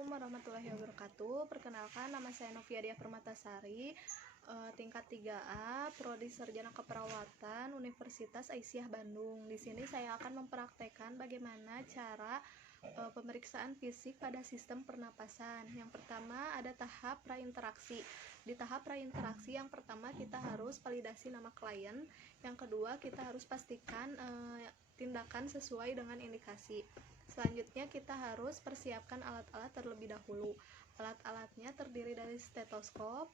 Assalamualaikum warahmatullahi wabarakatuh. Perkenalkan, nama saya Novia Dia Permatasari, tingkat 3A, Prodi Sarjana Keperawatan, Universitas Aisyah Bandung. Di sini saya akan mempraktekkan bagaimana cara pemeriksaan fisik pada sistem pernapasan. Yang pertama ada tahap prainteraksi. Di tahap prainteraksi yang pertama kita harus validasi nama klien. Yang kedua kita harus pastikan tindakan sesuai dengan indikasi. Selanjutnya kita harus persiapkan alat-alat terlebih dahulu. Alat-alatnya terdiri dari stetoskop,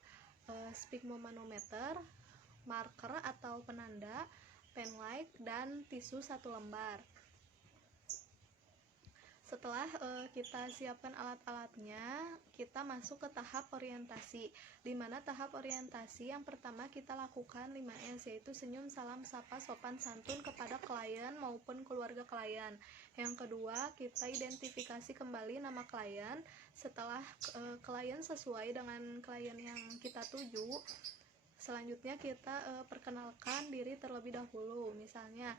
sphygmomanometer, marker atau penanda, penlight, dan tisu 1 lembar. Setelah kita siapkan alat-alatnya, kita masuk ke tahap orientasi. Di mana tahap orientasi yang pertama kita lakukan 5S, yaitu senyum, salam, sapa, sopan santun kepada klien maupun keluarga klien. Yang kedua, kita identifikasi kembali nama klien. Setelah klien sesuai dengan klien yang kita tuju, selanjutnya kita perkenalkan diri terlebih dahulu. Misalnya,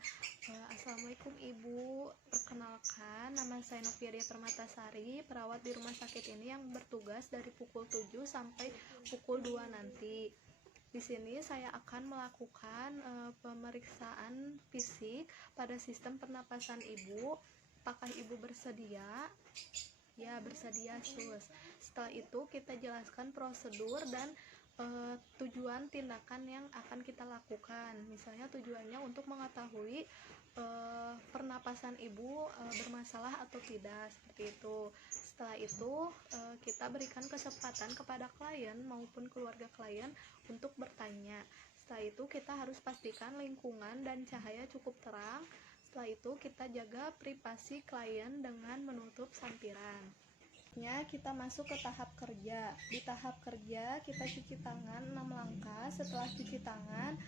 Assalamualaikum Ibu, perkenalkan nama saya Novia Dia Permatasari, perawat di rumah sakit ini yang bertugas dari pukul 7 sampai pukul 2 nanti. Di sini saya akan melakukan pemeriksaan fisik pada sistem pernapasan Ibu. Apakah Ibu bersedia? Ya, bersedia, Sus. Setelah itu kita jelaskan prosedur dan tujuan tindakan yang akan kita lakukan. Misalnya tujuannya untuk mengetahui pernapasan Ibu bermasalah atau tidak, seperti itu. Setelah itu kita berikan kesempatan kepada klien maupun keluarga klien untuk bertanya. Setelah itu kita harus pastikan lingkungan dan cahaya cukup terang. Setelah itu kita jaga privasi klien dengan menutup sampiran. Kita masuk ke tahap kerja. Di tahap kerja kita cuci tangan 6 langkah. Setelah cuci tangan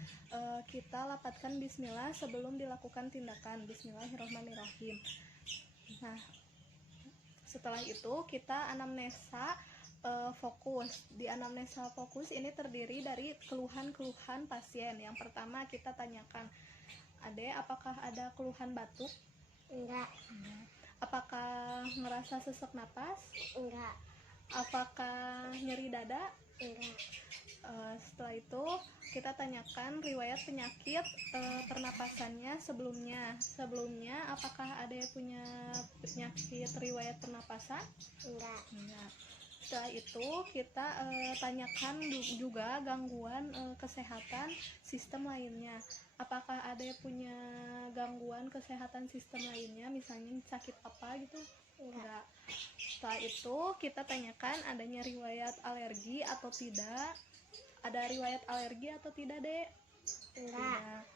kita lapatkan bismillah sebelum dilakukan tindakan. Bismillahirrahmanirrahim. Nah, setelah itu kita anamnesa fokus. Di anamnesa fokus ini terdiri dari keluhan-keluhan pasien. Yang pertama kita tanyakan, Ade, apakah ada keluhan batuk? Enggak. Apakah ngerasa sesak napas? Enggak. Apakah nyeri dada? Enggak. Setelah itu kita tanyakan riwayat penyakit pernapasannya sebelumnya. Sebelumnya apakah ada yang punya penyakit riwayat pernapasan? Enggak. Enggak. Setelah itu kita tanyakan juga gangguan kesehatan sistem lainnya. Apakah ada yang punya gangguan kesehatan sistem lainnya, misalnya sakit apa gitu? Enggak. Setelah itu kita tanyakan adanya riwayat alergi atau tidak. Ada riwayat alergi atau tidak, Dek? Enggak.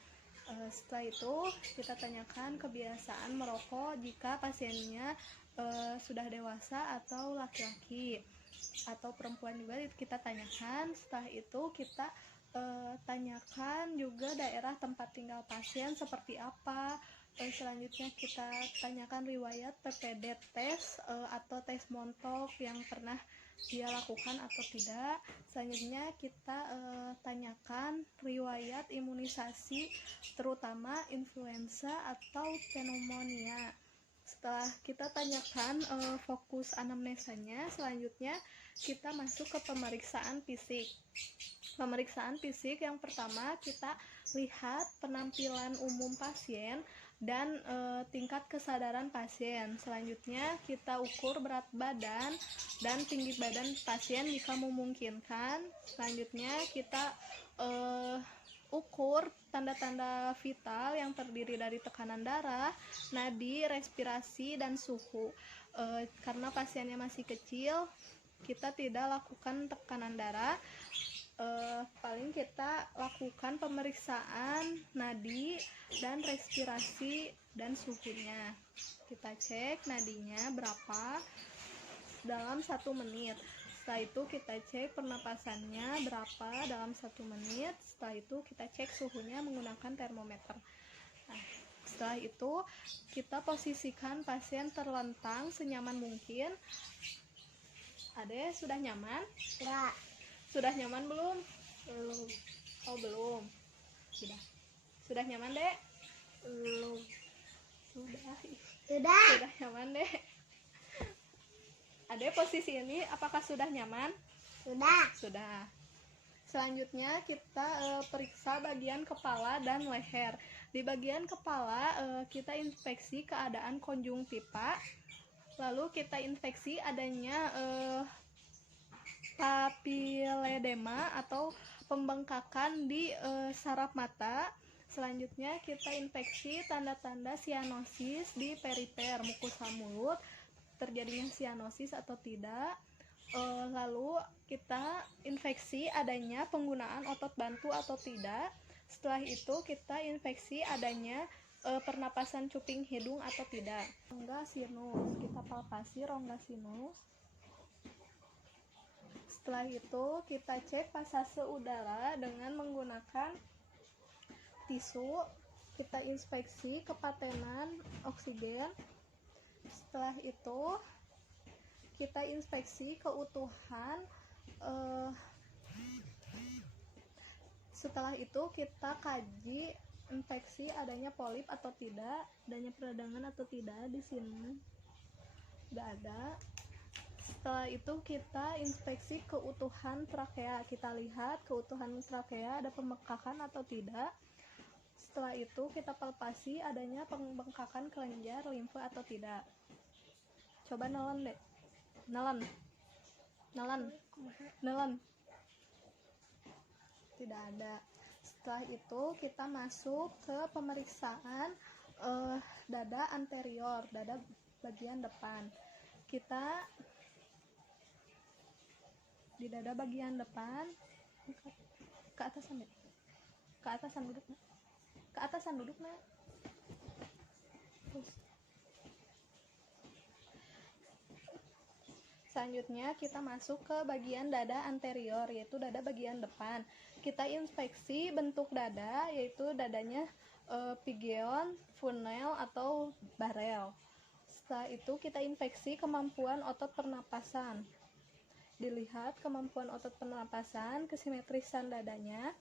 Setelah itu kita tanyakan kebiasaan merokok jika pasiennya sudah dewasa atau laki-laki atau perempuan juga kita tanyakan. Setelah itu kita tanyakan juga daerah tempat tinggal pasien seperti apa. Selanjutnya kita tanyakan riwayat PPD tes atau tes montok yang pernah dia lakukan atau tidak. Selanjutnya kita tanyakan riwayat imunisasi terutama influenza atau pneumonia. Setelah kita tanyakan fokus anamnesanya, selanjutnya kita masuk ke pemeriksaan fisik. Pemeriksaan fisik yang pertama kita lihat penampilan umum pasien dan tingkat kesadaran pasien. Selanjutnya kita ukur berat badan dan tinggi badan pasien jika memungkinkan. Selanjutnya kita ukur tanda-tanda vital yang terdiri dari tekanan darah, nadi, respirasi, dan suhu. Karena pasiennya masih kecil, kita tidak lakukan tekanan darah. Paling kita lakukan pemeriksaan nadi dan respirasi dan suhunya. Kita cek nadinya berapa dalam 1 menit. Setelah itu kita cek pernapasannya berapa dalam 1 menit. Setelah itu kita cek suhunya menggunakan termometer. Nah, setelah itu kita posisikan pasien terlentang senyaman mungkin. Ade, sudah nyaman? Enggak. Sudah nyaman belum? Belum. Oh, belum. Sudah nyaman, Dek? Belum. Sudah. Sudah. Sudah nyaman, Dek? Ade, posisi ini apakah sudah nyaman? Sudah. Sudah. Selanjutnya kita periksa bagian kepala dan leher. Di bagian kepala kita inspeksi keadaan konjungtiva. Lalu kita inspeksi adanya papiledema atau pembengkakan di saraf mata. Selanjutnya kita infeksi tanda-tanda sianosis di perifer mukosa mulut, terjadinya sianosis atau tidak. Lalu kita infeksi adanya penggunaan otot bantu atau tidak. Setelah itu kita infeksi adanya pernapasan cuping hidung atau tidak. Rongga sinus, kita palpasi rongga sinus. Setelah itu kita cek pasase udara dengan menggunakan tisu. Kita inspeksi kepatenan oksigen. Setelah itu kita inspeksi keutuhan. Setelah itu kita kaji infeksi adanya polip atau tidak, adanya peradangan atau tidak di sini. Tidak ada. Setelah itu kita inspeksi keutuhan trakea. Kita lihat keutuhan trakea ada pembengkakan atau tidak. Setelah itu kita palpasi adanya pembengkakan kelenjar limfe atau tidak. Coba nelen deh. Nelen. Tidak ada. Setelah itu kita masuk ke pemeriksaan dada anterior, dada bagian depan. Kita di dada bagian depan ke atasan deh. Ke atasan duduk. Ke atasan duduk nah. Terus. Selanjutnya kita masuk ke bagian dada anterior, yaitu dada bagian depan. Kita inspeksi bentuk dada, yaitu dadanya pigeon, funnel atau barel. Setelah itu kita inspeksi kemampuan otot pernapasan. Dilihat kemampuan otot pernapasan, kesimetrisan dadanya.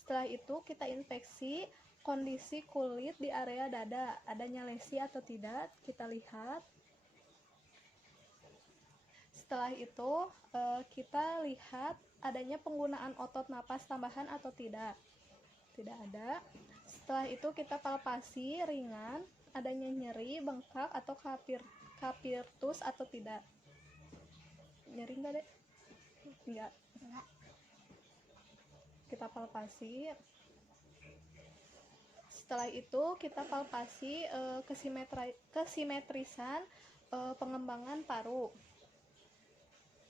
Setelah itu kita inspeksi kondisi kulit di area dada, adanya lesi atau tidak, kita lihat. Setelah itu kita lihat adanya penggunaan otot napas tambahan atau tidak. Tidak ada. Setelah itu kita palpasi ringan, adanya nyeri, bengkak atau kapirtus atau tidak. Nyeri enggak deh? Enggak. Kita palpasi. Setelah itu kita palpasi kesimetrisan pengembangan paru.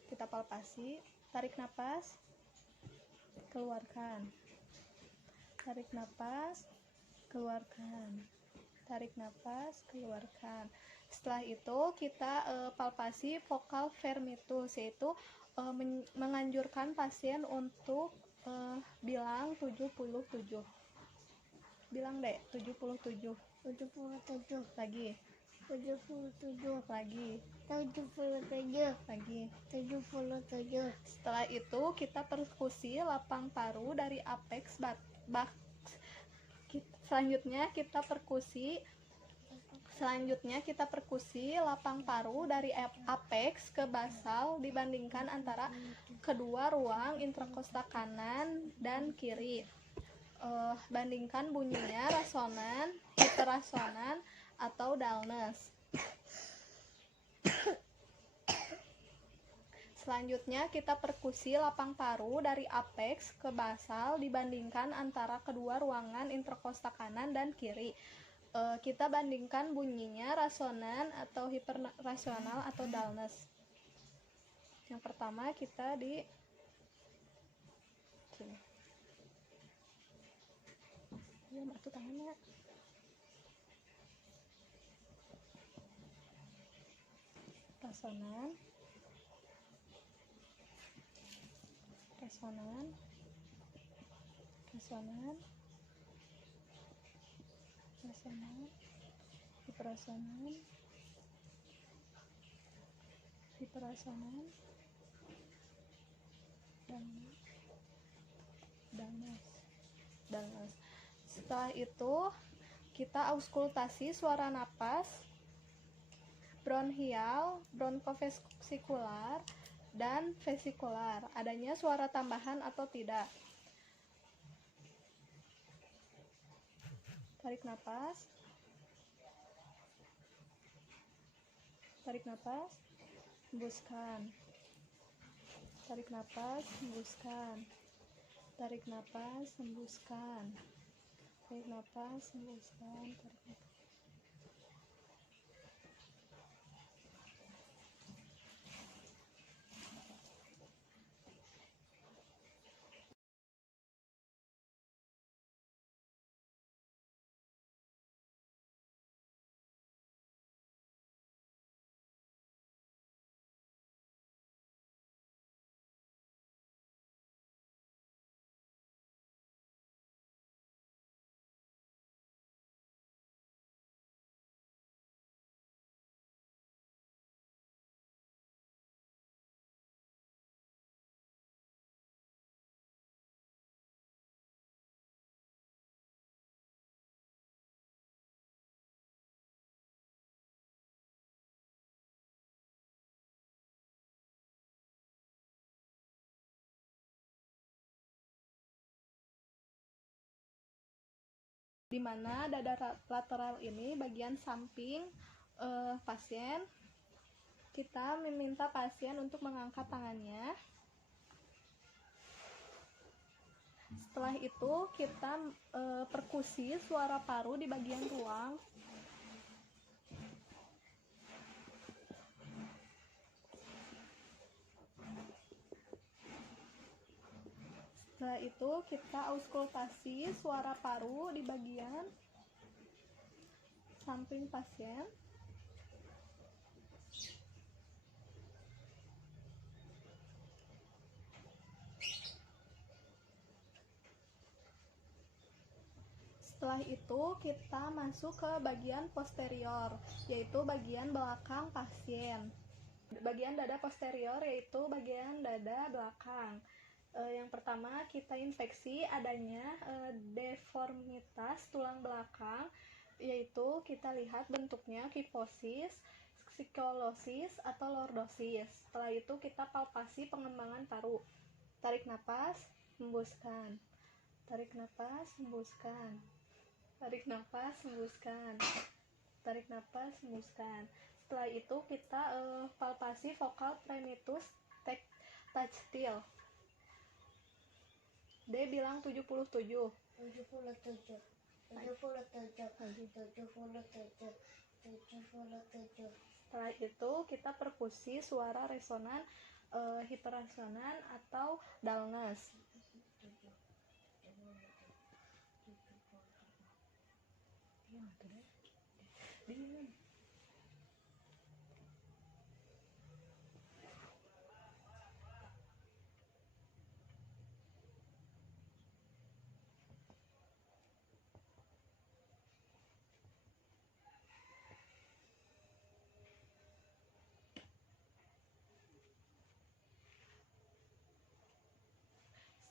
Kita palpasi, tarik napas, keluarkan. Tarik napas, keluarkan. Tarik napas, keluarkan. Setelah itu kita palpasi vokal vermitus, yaitu menganjurkan pasien untuk bilang 77. Bilang deh 77. 77 Lagi. 77 Lagi. 77 Lagi. 77. Setelah itu kita perkusi lapang paru dari apex selanjutnya kita perkusi lapang paru dari apex ke basal dibandingkan antara kedua ruang interkosta kanan dan kiri. Bandingkan bunyinya resonan, hiperresonan atau dullness. Selanjutnya kita perkusi lapang paru dari apex ke basal dibandingkan antara kedua ruangan interkosta kanan dan kiri. Kita bandingkan bunyinya resonan atau hiperresonal atau dullness. Yang pertama kita di sini. Ya, itu tangannya. Resonan, resonan, resonan, resonan, hiperresonan, hiperresonan, dullness. Setelah itu kita auskultasi suara napas bronhial, bronkofesikular, dan vesikular. Adanya suara tambahan atau tidak. Tarik napas. Tarik napas. Hembuskan. Tarik napas, hembuskan. Tarik napas, hembuskan. Tarik napas, hembuskan. Tarik napas. Di mana dada lateral ini bagian samping pasien. Kita meminta pasien untuk mengangkat tangannya. Setelah itu kita perkusi suara paru di bagian ruang. Setelah itu kita auskultasi suara paru di bagian samping pasien. Setelah itu kita masuk ke bagian posterior, yaitu bagian belakang pasien. Bagian dada posterior yaitu bagian dada belakang. Yang pertama kita infeksi adanya deformitas tulang belakang, yaitu kita lihat bentuknya kifosis, skoliyosis, atau lordosis. Setelah itu kita palpasi pengembangan paru. Tarik napas, hembuskan. Tarik napas, hembuskan. Tarik napas, hembuskan. Tarik napas, hembuskan. Setelah itu kita palpasi vokal primitus tactile. D bilang 77. 77. 77. 77. 77. Setelah itu kita perkusi suara resonan, hiperresonan atau dullness.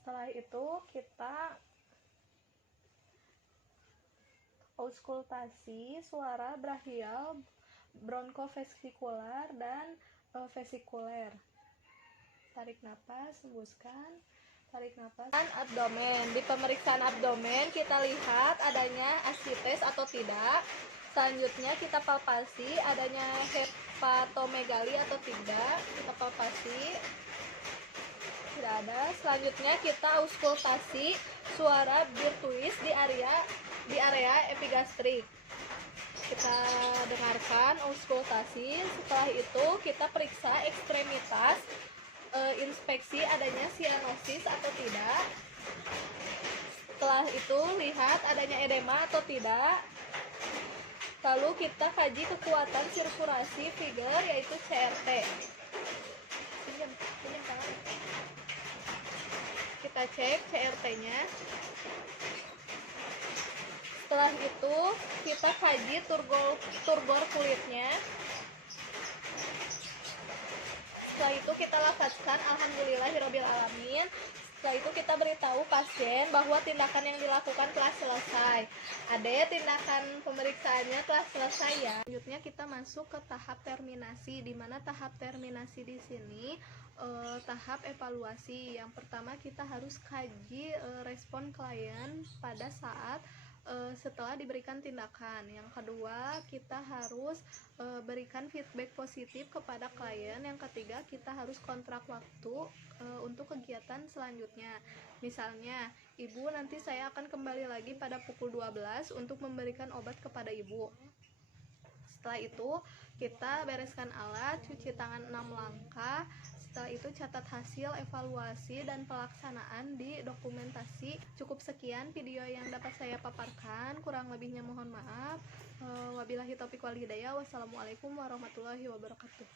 Setelah itu kita auskultasi suara brachial, bronkofesikular, dan vesikuler. Tarik napas, hembuskan. Tarik napas. Dan abdomen. Di pemeriksaan abdomen kita lihat adanya ascites atau tidak. Selanjutnya kita palpasi adanya hepatomegali atau tidak. Kita palpasi. Tidak ada. Selanjutnya kita auskultasi suara birtuis di area epigastrik. Kita dengarkan auskultasi. Setelah itu kita periksa ekstremitas, inspeksi adanya sianosis atau tidak. Setelah itu lihat adanya edema atau tidak. Lalu kita kaji kekuatan sirkulasi figure yaitu CRT. Pinjam tangan. Kita cek CRT-nya. Setelah itu kita kaji turgor kulitnya. Setelah itu kita lafazkan alhamdulillahirobbil alamin. Setelah itu kita beritahu pasien bahwa tindakan yang dilakukan telah selesai. Ada tindakan pemeriksaannya telah selesai ya. Selanjutnya kita masuk ke tahap terminasi, di mana tahap terminasi di sini tahap evaluasi. Yang pertama kita harus kaji respon klien pada saat setelah diberikan tindakan. Yang kedua, kita harus berikan feedback positif kepada klien. Yang ketiga, kita harus kontrak waktu untuk kegiatan selanjutnya. Misalnya, ibu nanti saya akan kembali lagi pada pukul 12 untuk memberikan obat kepada ibu. Setelah itu, kita bereskan alat, cuci tangan 6 langkah. Setelah itu catat hasil evaluasi dan pelaksanaan di dokumentasi. Cukup sekian video yang dapat saya paparkan, kurang lebihnya mohon maaf. Wabillahi taufiq wal hidayah. Wassalamualaikum warahmatullahi wabarakatuh.